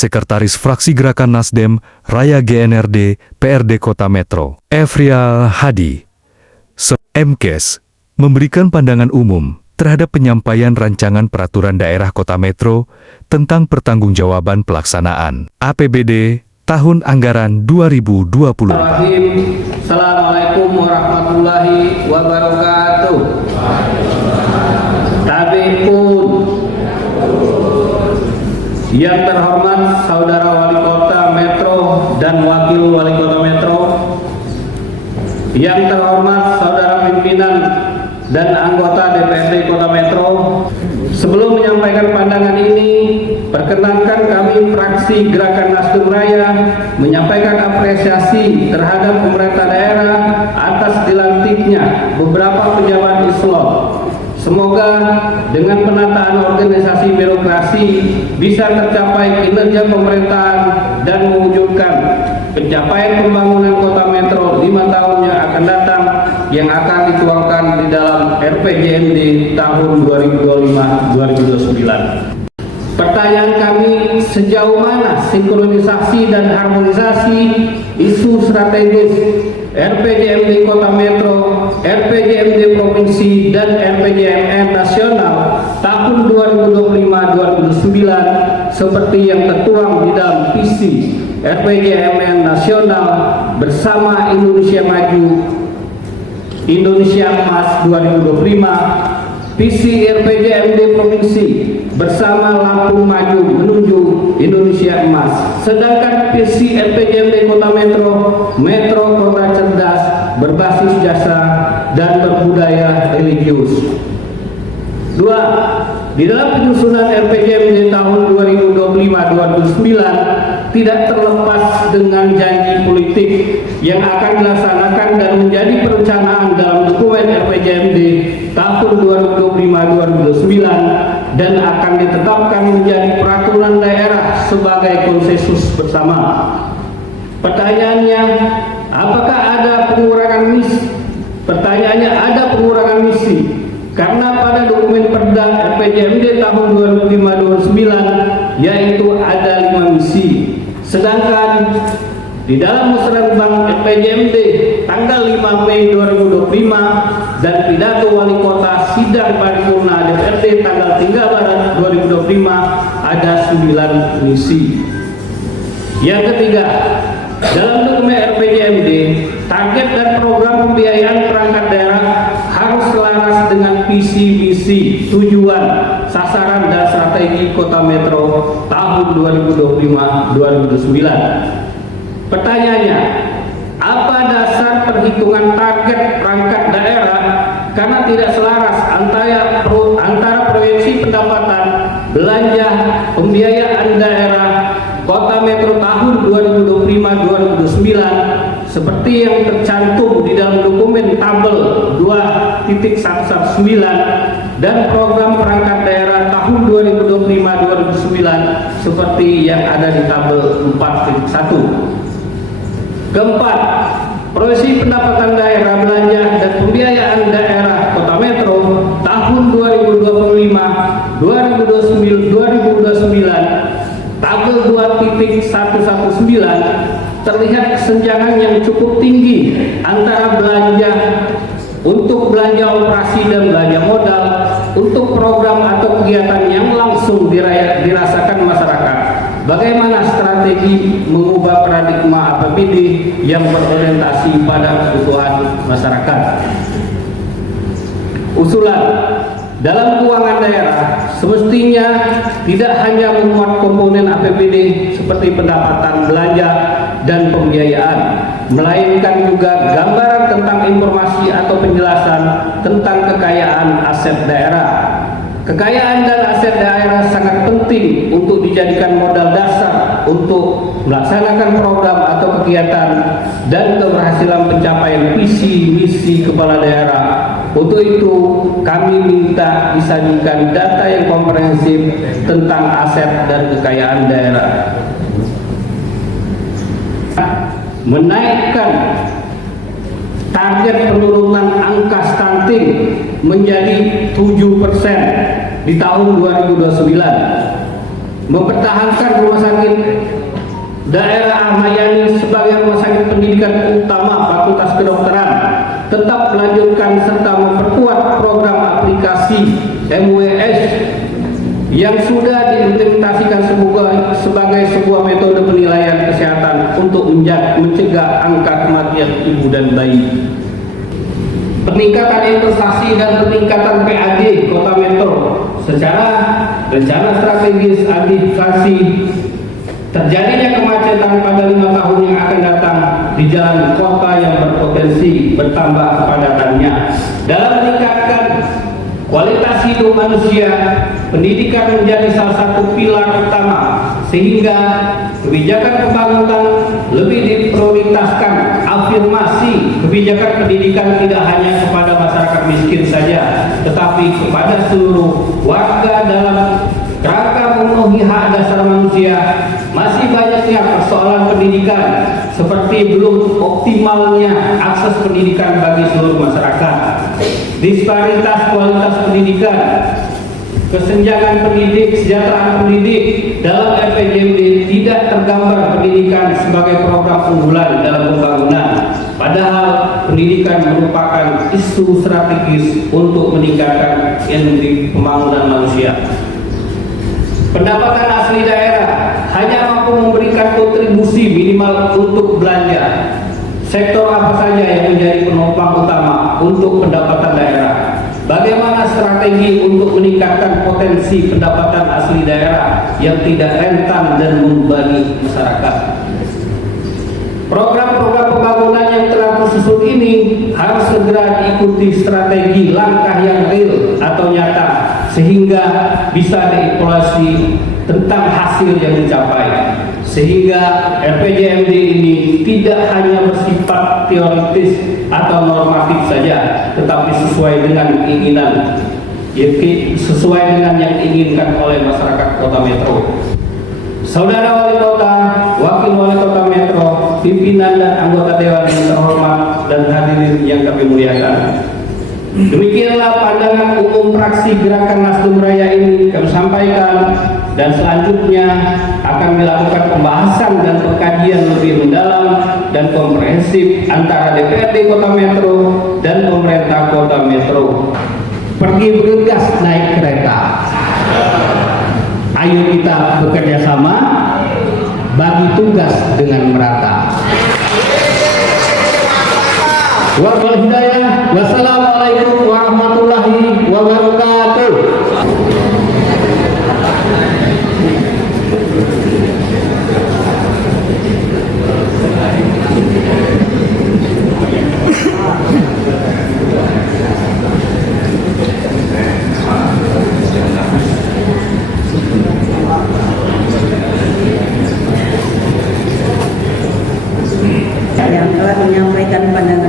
Sekretaris Fraksi Gerakan Nasdem Raya GNRD PRD Kota Metro, Efrial Hadi, MKes, memberikan pandangan umum terhadap penyampaian rancangan peraturan daerah Kota Metro tentang pertanggungjawaban pelaksanaan APBD tahun anggaran 2024. Assalamualaikum warahmatullahi wabarakatuh. Tabi'un. Yang terhormat Saudara Wali Kota Metro dan Wakil Wali Kota Metro, yang terhormat Saudara pimpinan dan anggota DPRD Kota Metro, sebelum menyampaikan pandangan ini, perkenankan kami fraksi Gerakan Nasdem Raya menyampaikan apresiasi terhadap pemerintah daerah atas dilantiknya beberapa pejabat eselon. Semoga dengan penataan organisasi birokrasi bisa tercapai kinerja pemerintahan dan mewujudkan pencapaian pembangunan Kota Metro 5 tahun yang akan datang yang akan dituangkan di dalam RPJMD tahun 2025-2029. Pertanyaan kami, sejauh mana sinkronisasi dan harmonisasi isu strategis RPJMD Kota Metro, RPJMD Provinsi, dan RPJMN Nasional tahun 2025-2029 seperti yang tertuang di dalam visi RPJMN Nasional bersama Indonesia Maju, Indonesia Emas 2025, visi RPJMD Provinsi bersama Lampung Maju menuju Indonesia Emas. Sedangkan visi RPJMD Kota Metro, Metro Kota Cerdas, berbasis jasa dan berbudaya religius. 2. Di dalam penyusunan RPJMD tahun 2025-2029 tidak terlepas dengan janji politik yang akan dilaksanakan dan menjadi perencanaan dalam dokumen RPJMD tahun 2025-2029 dan akan ditetapkan menjadi peraturan daerah sebagai konsensus bersama. Pertanyaannya, apakah ada pengurangan misi? Pertanyaannya, ada pengurangan misi karena pada dokumen Perda RPJMD tahun 2005-2009 yaitu ada 5 misi. Sedangkan di dalam musrenbang RPJMD tanggal 5 Mei 2025 dan pidato Wali Kota sidang paripurna DPRD tanggal 3 Maret 2025 ada 9 misi. Yang ketiga, dalam dokumen RPJMD, target dan program pembiayaan perangkat daerah harus selaras dengan visi misi, tujuan, sasaran dan strategi Kota Metro tahun 2025-2029. Pertanyaannya, apa dasar perhitungan target perangkat daerah karena tidak selaras antara proyeksi pendapatan, belanja, pembiayaan daerah Kota Metro tahun 2025-2029 seperti yang tercantum di dalam dokumen tabel 2.119 dan program perangkat daerah tahun 2025-2029 seperti yang ada di tabel 4.1. Keempat, proyeksi pendapatan daerah, belanja dan pembiayaan daerah Kota Metro tahun 2025-2029 tabel 2.119 terlihat kesenjangan yang cukup tinggi antara belanja untuk belanja operasi dan belanja modal untuk program atau kegiatan yang langsung dirasakan masyarakat. Bagaimana strategi mengubah paradigma APBD yang berorientasi pada kebutuhan masyarakat? Usulan, dalam keuangan daerah semestinya tidak hanya memuat komponen APBD seperti pendapatan, belanja, dan pembiayaan, melainkan juga gambaran tentang informasi atau penjelasan tentang kekayaan aset daerah. Kekayaan dan aset daerah sangat penting untuk dijadikan modal dasar untuk melaksanakan program atau kegiatan dan keberhasilan pencapaian visi misi kepala daerah. Untuk itu, kami minta disajikan data yang komprehensif tentang aset dan kekayaan daerah. Menaikkan target penurunan angka stunting menjadi 7% di tahun 2029. mempertahankan Rumah Sakit Daerah Ahmad Yani sebagai rumah sakit pendidikan utama Fakultas Kedokteran, tetap melanjutkan serta memperkuat program aplikasi MWS yang sudah diimplementasikan sebagai sebuah metode penilaian kesehatan untuk mencegah angka kematian ibu dan bayi. Peningkatan investasi dan peningkatan PAD Kota Metro secara rencana strategis antisipasi terjadinya kemacetan pada 5 tahun yang akan datang di jalan kota yang berpotensi bertambah kepadatannya. Dalam meningkatkan kualitas hidup manusia, pendidikan menjadi salah satu pilar utama, sehingga kebijakan pembangunan lebih diprioritaskan. Afirmasi kebijakan pendidikan tidak hanya kepada masyarakat miskin saja, tetapi kepada seluruh warga dalam rangka memenuhi hak dasar manusia. Masih banyaknya persoalan pendidikan, seperti belum optimalnya akses pendidikan bagi seluruh masyarakat, disparitas kualitas pendidikan, kesenjangan pendidik, kesejahteraan pendidik. Dalam RPJMD tidak tergambar pendidikan sebagai program unggulan dalam pembangunan, padahal pendidikan merupakan isu strategis untuk meningkatkan indeks pembangunan manusia. Pendapatan asli daerah hanya mampu memberikan kontribusi minimal untuk belanja. Sektor apa saja yang menjadi penopang utama untuk pendapatan daerah? Bagaimana strategi untuk meningkatkan potensi pendapatan asli daerah yang tidak rentan dan membebani masyarakat? Program-program pembangunan yang telah tersusun ini harus segera diikuti strategi langkah yang real atau nyata, sehingga bisa dievaluasi tentang hasil yang dicapai, sehingga RPJMD ini tidak hanya bersifat teoritis atau normatif saja, tetapi sesuai dengan keinginan, sesuai dengan yang diinginkan oleh masyarakat Kota Metro. Saudara Wali Kota, Wakil Wali Kota Metro, pimpinan dan anggota Dewan yang terhormat dan hadirin yang kami muliakan. Demikianlah pandangan umum fraksi Gerakan Nasdem Raya ini kami sampaikan, dan selanjutnya akan dilakukan pembahasan dan pengkajian lebih mendalam dan komprehensif antara DPRD Kota Metro dan pemerintah Kota Metro. Pergi bergegas naik kereta. Ayo kita bekerja sama, bagi tugas dengan merata. Wal hidayah. Wassalamualaikum warahmatullahi wabarakatuh. Yang telah menyampaikan pandangan